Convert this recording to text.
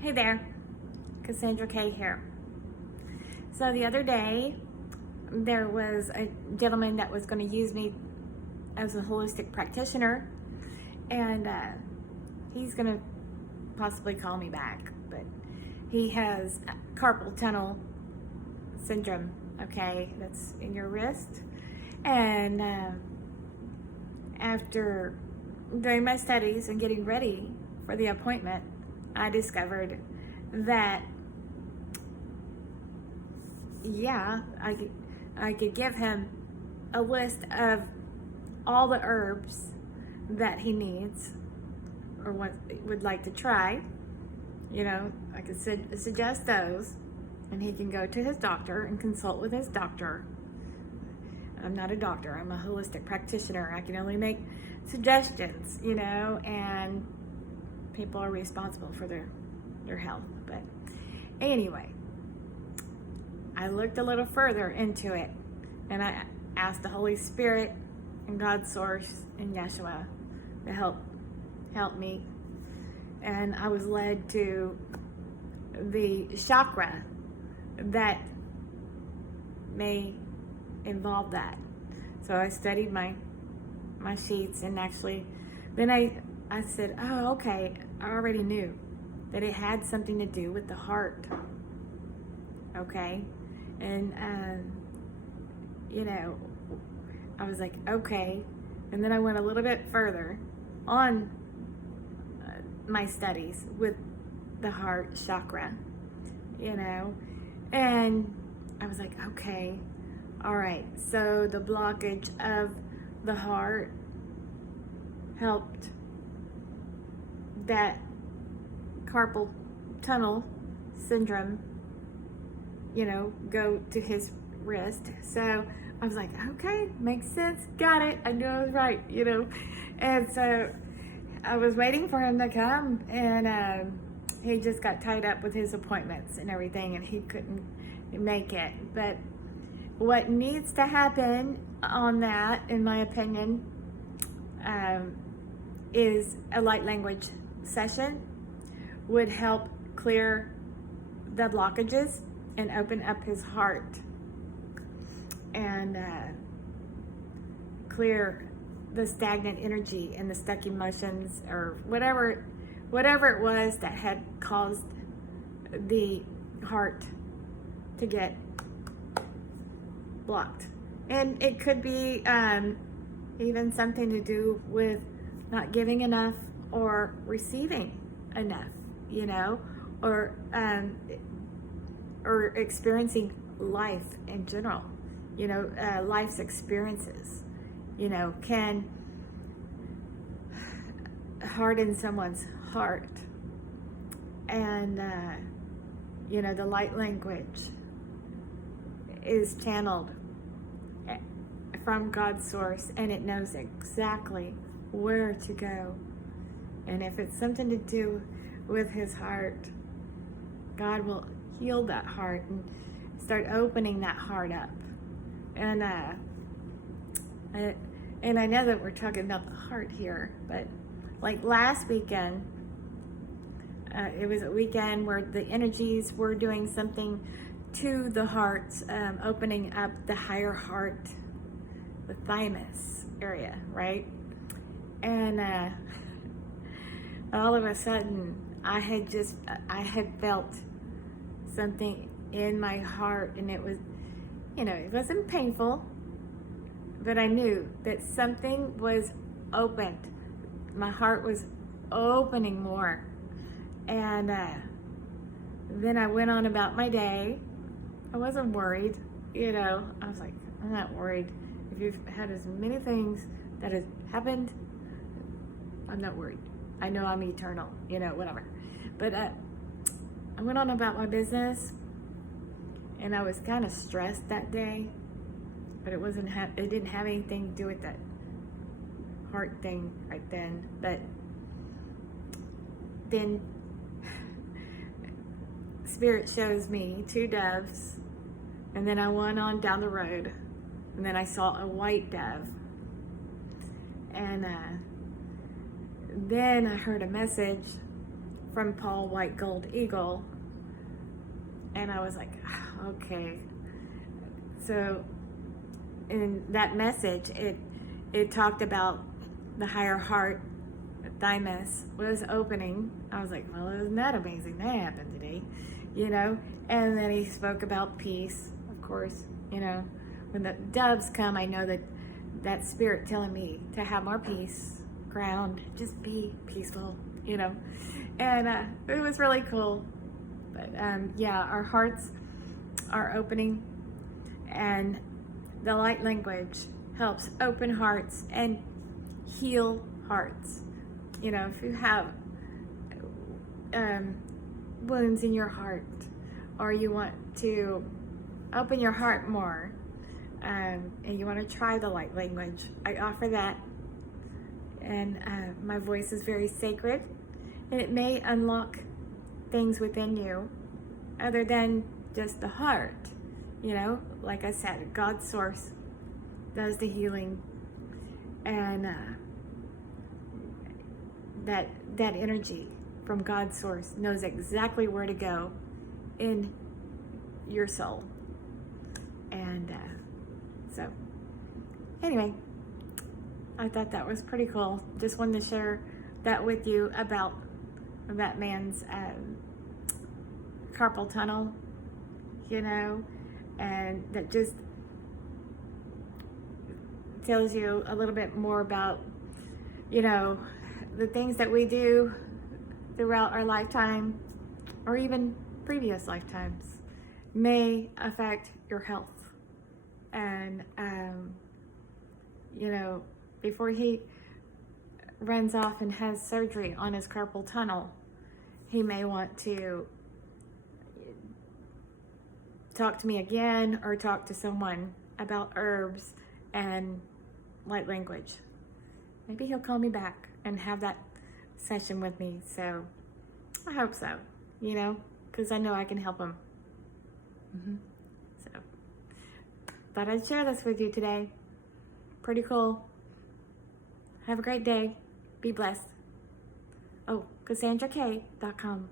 Hey there, Cassandra K here. So the other day, there was a gentleman that was going to use me as a holistic practitioner, and he's going to possibly call me back, but he has carpal tunnel syndrome, okay, that's in your wrist. And after doing my studies and getting ready for the appointment, I discovered that, yeah, I could give him a list of all the herbs that he needs or would like to try. You know, I could suggest those, and he can go to his doctor and consult with his doctor. I'm not a doctor, I'm a holistic practitioner. I can only make suggestions, you know, and people are responsible for their health. But anyway, I looked a little further into it, and I asked the Holy Spirit and God's source and Yeshua to help me. And I was led to the chakra that may involve that. So I studied my sheets, and actually then I said, oh, okay, I already knew that it had something to do with the heart. Okay. And you know, I was like, okay. And then I went a little bit further on my studies with the heart chakra, you know, and I was like, okay, all right, so the blockage of the heart helped that carpal tunnel syndrome, you know, go to his wrist. So I was like, okay, makes sense, got it, I knew I was right, you know. And so I was waiting for him to come, and he just got tied up with his appointments and everything, and he couldn't make it. But what needs to happen on that, in my opinion, is a light language session would help clear the blockages and open up his heart, and clear the stagnant energy and the stuck emotions, or whatever it was that had caused the heart to get blocked. And it could be even something to do with not giving enough or receiving enough, you know, or experiencing life in general, you know, life's experiences, you know, can harden someone's heart. And you know, the light language is channeled from God's source, and it knows exactly where to go. And if it's something to do with his heart, God will heal that heart and start opening that heart up. And I know that we're talking about the heart here, but like last weekend, it was a weekend where the energies were doing something to the hearts, opening up the higher heart, the thymus area, right? And all of a sudden, I had felt something in my heart, and it was, you know, it wasn't painful, but I knew that something was opened. My heart was opening more. And then I went on about my day. I wasn't worried, you know. I was like, I'm not worried. If you've had as many things that have happened, I'm not worried. I know I'm eternal, you know, whatever. But I went on about my business, and I was kind of stressed that day, but it didn't have anything to do with that heart thing right then. But then Spirit shows me 2 doves, and then I went on down the road, and then I saw a white dove, and then I heard a message from Paul White Gold Eagle. And I was like, okay. So in that message, it talked about the higher heart, the thymus was opening. I was like, well, isn't that amazing? That happened today, you know? And then he spoke about peace, of course, you know. When the doves come, I know that spirit telling me to have more peace, ground, just be peaceful, you know. And it was really cool. But yeah, our hearts are opening, and the light language helps open hearts and heal hearts. You know, if you have wounds in your heart, or you want to open your heart more, and you want to try the light language, I offer that. And my voice is very sacred, and it may unlock things within you other than just the heart. You know, like I said, God's source does the healing, and that energy from God's source knows exactly where to go in your soul. And so anyway, I thought that was pretty cool. Just wanted to share that with you about that man's carpal tunnel, you know, and that just tells you a little bit more about, you know, the things that we do throughout our lifetime, or even previous lifetimes, may affect your health. And you know, before he runs off and has surgery on his carpal tunnel, he may want to talk to me again, or talk to someone about herbs and light language. Maybe he'll call me back and have that session with me. So I hope so, you know, because I know I can help him. So thought I'd share this with you today. Pretty cool. Have a great day. Be blessed. Oh, CassandraK.com.